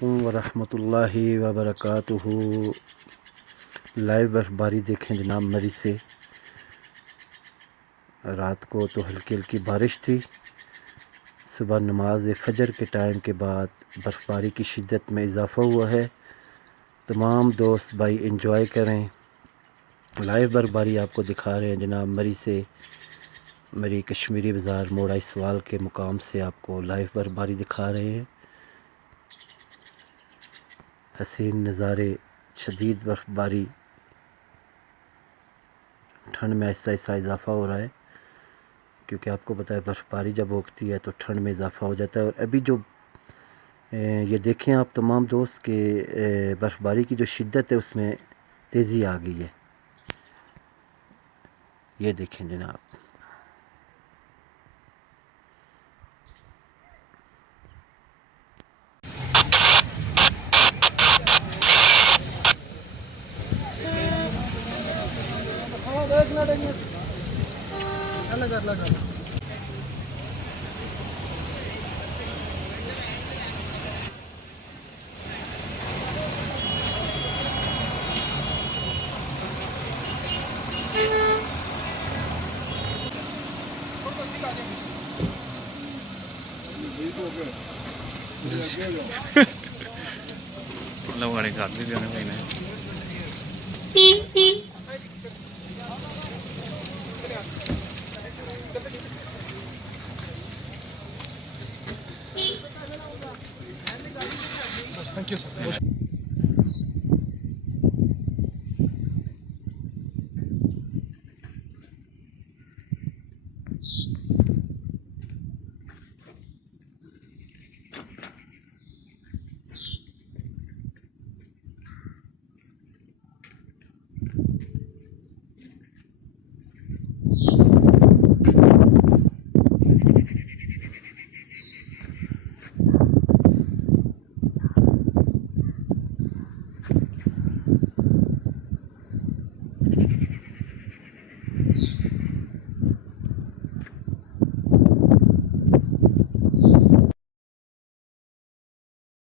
वरहमतुल्लाहि वबरकातुहू। लाइव बर्फबारी देखें जनाब मरी से। रात को तो हल्की हल्की बारिश थी, सुबह नमाज फ़जर के टाइम के बाद बर्फ़बारी की शिद्दत में इजाफ़ा हुआ है। तमाम दोस्त भाई एंजॉय करें। लाइव बर्फबारी आपको दिखा रहे हैं जनाब मरी से। मरी कश्मीरी बाज़ार मोड़ा इसवाल के मुकाम से आपको लाइव बर्फबारी दिखा रहे हैं। हसीन नज़ारे, शदीद बर्फबारी, ठंड में ऐसा ऐसा इजाफ़ा हो रहा है क्योंकि आपको पता है बर्फ़बारी जब उगती है तो ठंड में इजाफ़ा हो जाता है। और अभी जो ये देखें आप तमाम दोस्त के बर्फ़बारी की जो शिद्दत है उसमें तेज़ी आ गई है। ये देखें जनाब, लोगों ने घर भी जाने भाई ने Thank you, sir.